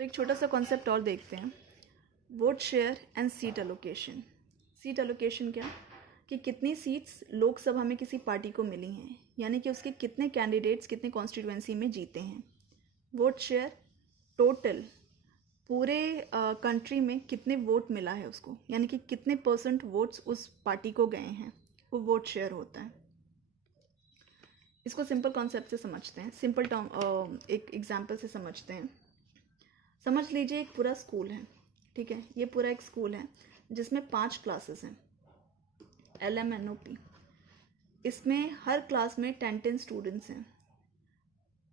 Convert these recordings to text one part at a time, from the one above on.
तो एक छोटा सा कॉन्सेप्ट और देखते हैं, vote share and seat allocation. Seat allocation क्या, कि कितनी सीट्स लोकसभा में किसी पार्टी को मिली हैं, यानी कि उसके कितने कैंडिडेट्स कितने कॉन्स्टिट्यूएंसी में जीते हैं। वोट शेयर, टोटल पूरे कंट्री में कितने वोट मिला है उसको, यानी कि कितने % वोट्स उस पार्टी को गए हैं, वो वोट शेयर होता है। इसको सिंपल कॉन्सेप्ट से समझते हैं, सिंपल टर्म एक एग्जांपल से समझते हैं। समझ लीजिए एक पूरा स्कूल है, ठीक है, ये पूरा एक स्कूल है जिसमें 5 क्लासेस हैं, LMNOP। इसमें हर क्लास में 10 स्टूडेंट्स हैं,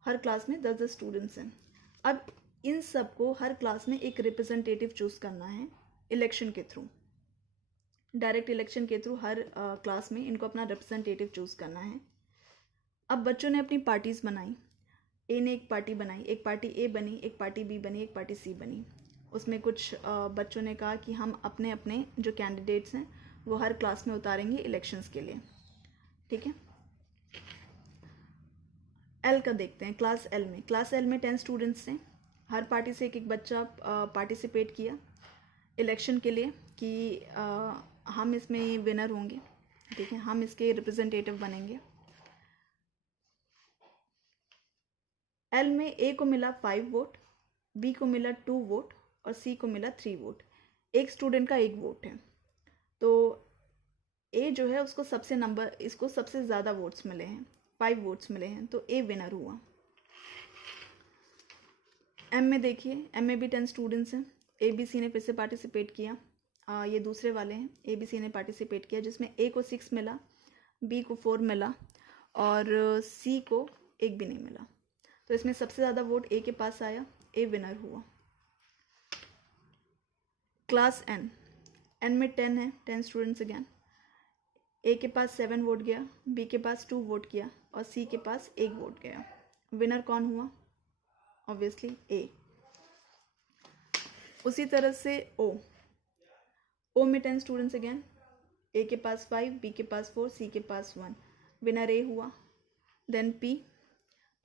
हर क्लास में 10 स्टूडेंट्स हैं। अब इन सबको हर क्लास में एक रिप्रेजेंटेटिव चूज़ करना है इलेक्शन के थ्रू, डायरेक्ट इलेक्शन के थ्रू हर क्लास में इनको अपना रिप्रेजेंटेटिव चूज़ करना है। अब बच्चों ने अपनी पार्टीज़ बनाई, ए ने एक पार्टी बनाई, एक पार्टी ए बनी, एक पार्टी बी बनी, एक पार्टी सी बनी। उसमें कुछ बच्चों ने कहा कि हम अपने अपने जो कैंडिडेट्स हैं वो हर क्लास में उतारेंगे इलेक्शंस के लिए, ठीक है। एल का देखते हैं, क्लास एल में 10 स्टूडेंट्स थे, हर पार्टी से एक एक बच्चा पार्टिसिपेट किया इलेक्शन के लिए कि हम इसमें विनर होंगे, ठीक है, हम इसके रिप्रेजेंटेटिव बनेंगे। एल में ए को मिला 5 वोट, बी को मिला 2 वोट और सी को मिला 3 वोट। एक स्टूडेंट का 1 वोट है, तो ए जो है उसको इसको सबसे ज़्यादा वोट्स मिले हैं, 5 वोट्स मिले हैं, तो ए विनर हुआ। एम में देखिए, एम में भी 10 स्टूडेंट्स हैं, ए बी सी ने फिर से पार्टिसिपेट किया, ये दूसरे वाले हैं, ए बी सी ने पार्टिसिपेट किया, जिसमें ए को 6 मिला, बी को 4 मिला और सी को 1 भी नहीं मिला। तो इसमें सबसे ज़्यादा वोट ए के पास आया, ए विनर हुआ। क्लास एन, एन में 10 है, 10 स्टूडेंट्स अगेन। ए के पास 7 वोट गया, बी के पास 2 वोट किया और सी के पास 1 वोट गया। विनर कौन हुआ? ऑब्वियसली ए। उसी तरह से ओ में 10 स्टूडेंट्स अगेन, ए के पास 5, बी के पास 4, सी के पास 1, विनर ए हुआ। देन पी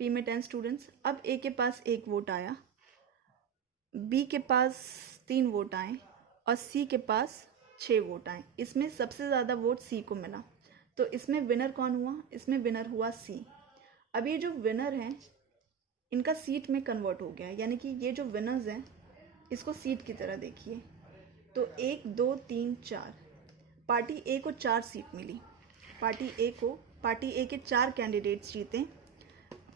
में 10 स्टूडेंट्स, अब ए के पास 1 वोट आया, बी के पास 3 वोट आए और सी के पास 6 वोट आए। इसमें सबसे ज़्यादा वोट सी को मिला, तो इसमें विनर कौन हुआ? इसमें विनर हुआ सी। अब ये जो विनर हैं इनका सीट में कन्वर्ट हो गया है, यानी कि ये जो विनर्स हैं इसको सीट की तरह देखिए। तो 1 2 3 4, पार्टी ए को 4 सीट मिली, पार्टी ए के 4 कैंडिडेट्स जीते,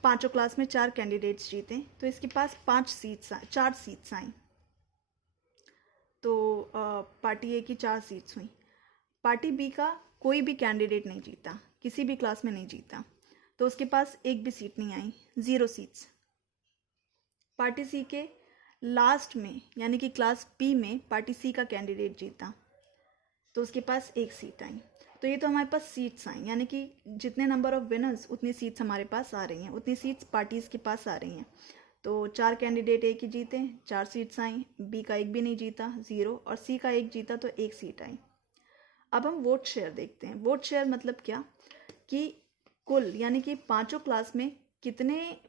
पांचों क्लास में 4 कैंडिडेट्स जीते, तो इसके पास 4 सीट्स आई। तो पार्टी ए की 4 सीट्स हुई। पार्टी बी का कोई भी कैंडिडेट नहीं जीता, किसी भी क्लास में नहीं जीता, तो उसके पास एक भी सीट नहीं आई, 0 सीट्स। पार्टी सी के लास्ट में यानी कि क्लास बी में पार्टी सी का कैंडिडेट जीता, तो उसके पास 1 सीट आई। तो ये तो हमारे पास सीट्स आई, यानी कि जितने नंबर ऑफ विनर्स उतनी सीट्स हमारे पास आ रही हैं, उतनी सीट्स पार्टीज़ के पास आ रही हैं। तो 4 कैंडिडेट ए की जीते, 4 सीट्स आई, बी का 1 भी नहीं जीता 0 और सी का 1 जीता तो 1 सीट आई। अब हम वोट शेयर देखते हैं। वोट शेयर मतलब क्या, कि कुल यानी कि पांचों क्लास में कितने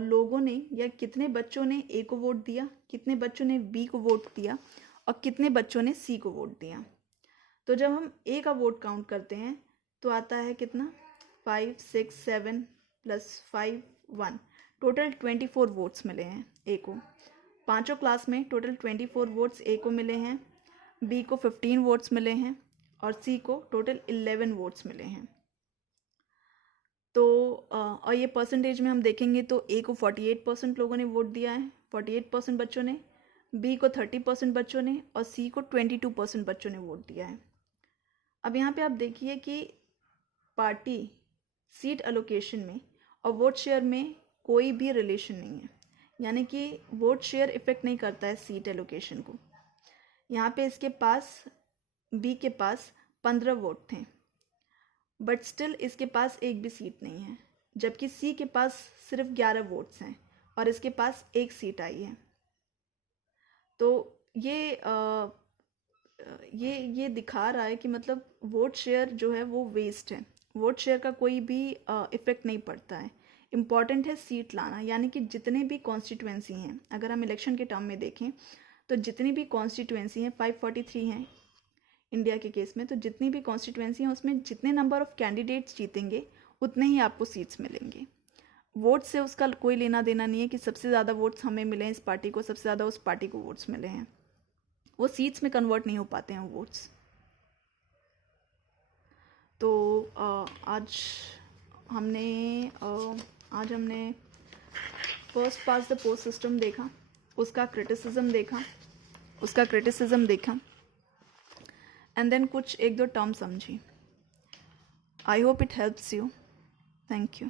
लोगों ने या कितने बच्चों ने ए को वोट दिया, कितने बच्चों ने बी को वोट दिया और कितने बच्चों ने सी को वोट दिया। तो जब हम ए का वोट काउंट करते हैं तो आता है कितना, 5 6 7 + 5 1, टोटल 24 वोट्स मिले हैं ए को। पांचों क्लास में टोटल 24 वोट्स ए को मिले हैं, बी को 15 वोट्स मिले हैं और सी को टोटल 11 वोट्स मिले हैं। तो और ये परसेंटेज में हम देखेंगे तो ए को 48% लोगों ने वोट दिया है, 48% बच्चों ने, बी को 30% बच्चों ने और सी को 22% बच्चों ने वोट दिया है। अब यहाँ पे आप देखिए कि पार्टी सीट एलोकेशन में और वोट शेयर में कोई भी रिलेशन नहीं है, यानी कि वोट शेयर इफेक्ट नहीं करता है सीट एलोकेशन को। यहाँ पे इसके पास बी के पास 15 वोट थे बट स्टिल इसके पास एक भी सीट नहीं है, जबकि सी के पास सिर्फ 11 वोट्स हैं और इसके पास 1 सीट आई है। तो ये दिखा रहा है कि मतलब वोट शेयर जो है वो वेस्ट है, वोट शेयर का कोई भी इफ़ेक्ट नहीं पड़ता है। इम्पॉर्टेंट है सीट लाना, यानी कि जितने भी कॉन्स्टिट्यूएंसी हैं, अगर हम इलेक्शन के टर्म में देखें तो जितनी भी कॉन्स्टिट्यूएंसी हैं 543 हैं इंडिया के केस में, तो जितनी भी कॉन्स्टिट्यूएंसी हैं उसमें जितने नंबर ऑफ कैंडिडेट्स जीतेंगे उतने ही आपको सीट्स मिलेंगे। वोट से उसका कोई लेना देना नहीं है कि सबसे ज़्यादा वोट्स हमें मिले हैं इस पार्टी को, सबसे ज़्यादा उस पार्टी को वोट्स मिले हैं, वो सीट्स में कन्वर्ट नहीं हो पाते हैं वो वोट्स। तो आज हमने first pass the post system देखा, उसका क्रिटिसिज्म देखा एंड देन कुछ एक दो टर्म समझी। I hope it helps you. Thank you.